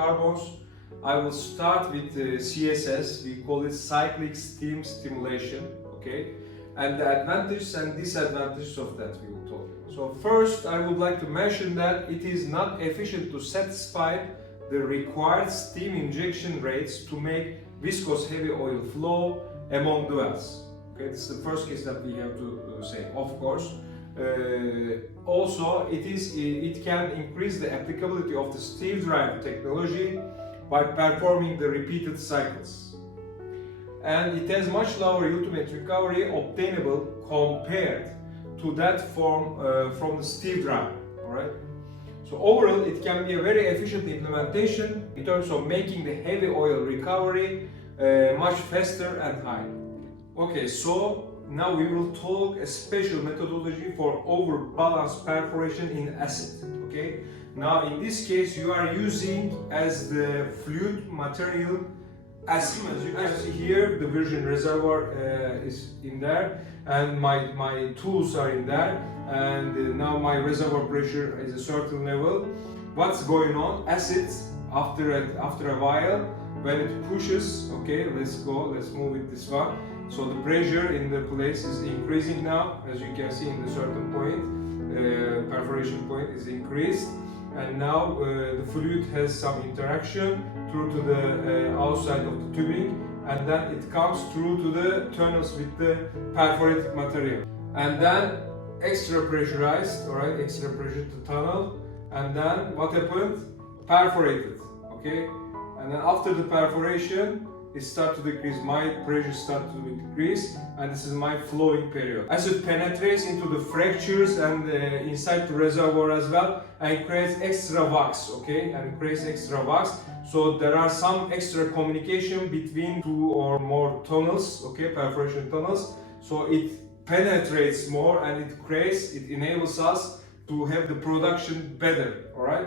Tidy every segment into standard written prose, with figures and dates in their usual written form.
hydrocarbons. I will start with CSS, we call it cyclic steam stimulation, okay? And the advantages and disadvantages of that we will talk about. So first I would like to mention that it is not efficient to satisfy the required steam injection rates to make viscous heavy oil flow among the wells. Okay, this is the first case that we have to say, of course. Also, it can increase the applicability of the steam drive technology by performing the repeated cycles. And it has much lower ultimate recovery obtainable compared to that from the steam drive. All right. So overall, it can be a very efficient implementation in terms of making the heavy oil recovery much faster and higher. Okay, so now we will talk a special methodology for overbalanced perforation in acid. Okay, now in this case you are using as the fluid material acid. As you can see here, the virgin reservoir is in there, and my tools are in there, and now my reservoir pressure is a certain level. What's going on? Acid after a while, when it pushes, okay, let's move with this one. So the pressure in the place is increasing now, as you can see in the certain point, perforation point is increased, and now the fluid has some interaction through to the outside of the tubing, and then it comes through to the tunnels with the perforated material, and then extra pressurized, all right, extra pressure to tunnel, and then what happened? Perforated, okay, and then after the perforation it starts to decrease, my pressure starts to decrease, and this is my flowing period. As it penetrates into the fractures and inside the reservoir as well, and creates extra wax, okay, and creates extra wax. So there are some extra communication between two or more tunnels, okay, perforation tunnels. So it penetrates more and it enables us to have the production better, all right?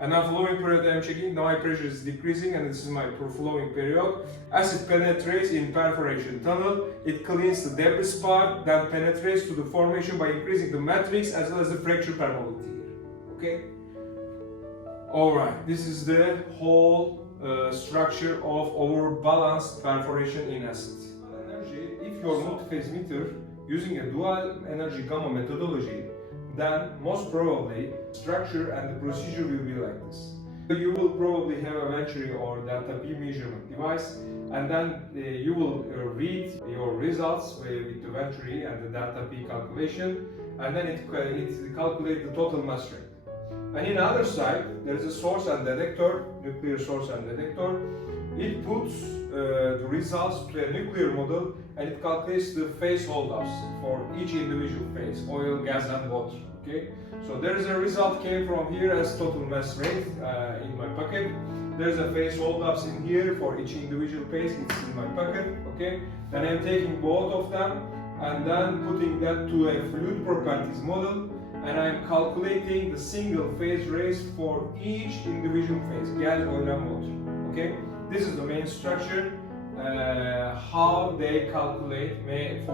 And now flowing period I'm checking, now my pressure is decreasing and this is my flowing period. As it penetrates in perforation tunnel, it cleans the debris part, then penetrates to the formation by increasing the matrix as well as the fracture permeability here. Okay? Alright, this is the whole structure of overbalanced perforation in acid. Energy, if your multiphase meter using a dual energy gamma methodology, then most probably structure and the procedure will be like this. You will probably have a venturi or delta P measurement device, and then you will read your results with the venturi and the delta P calculation, and then it calculates the total mass rate. And in the other side, there is a source and detector, nuclear source and detector. It puts the results to a nuclear model and it calculates the phase hold-ups for each individual phase, oil, gas and water. Okay, so there is a result came from here as total mass rate in my bucket. There is a phase hold-ups in here for each individual phase, it's in my bucket. Okay, then I'm taking both of them and then putting that to a fluid properties model, and I'm calculating the single phase rates for each individual phase, gas, oil and water. Okay, this is the main structure. How they calculate they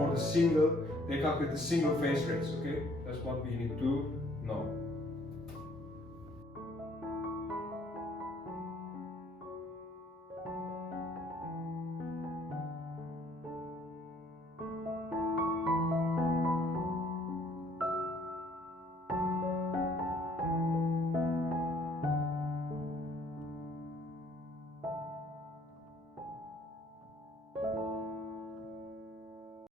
calculate the single phase rates. Okay, that's what we need to know.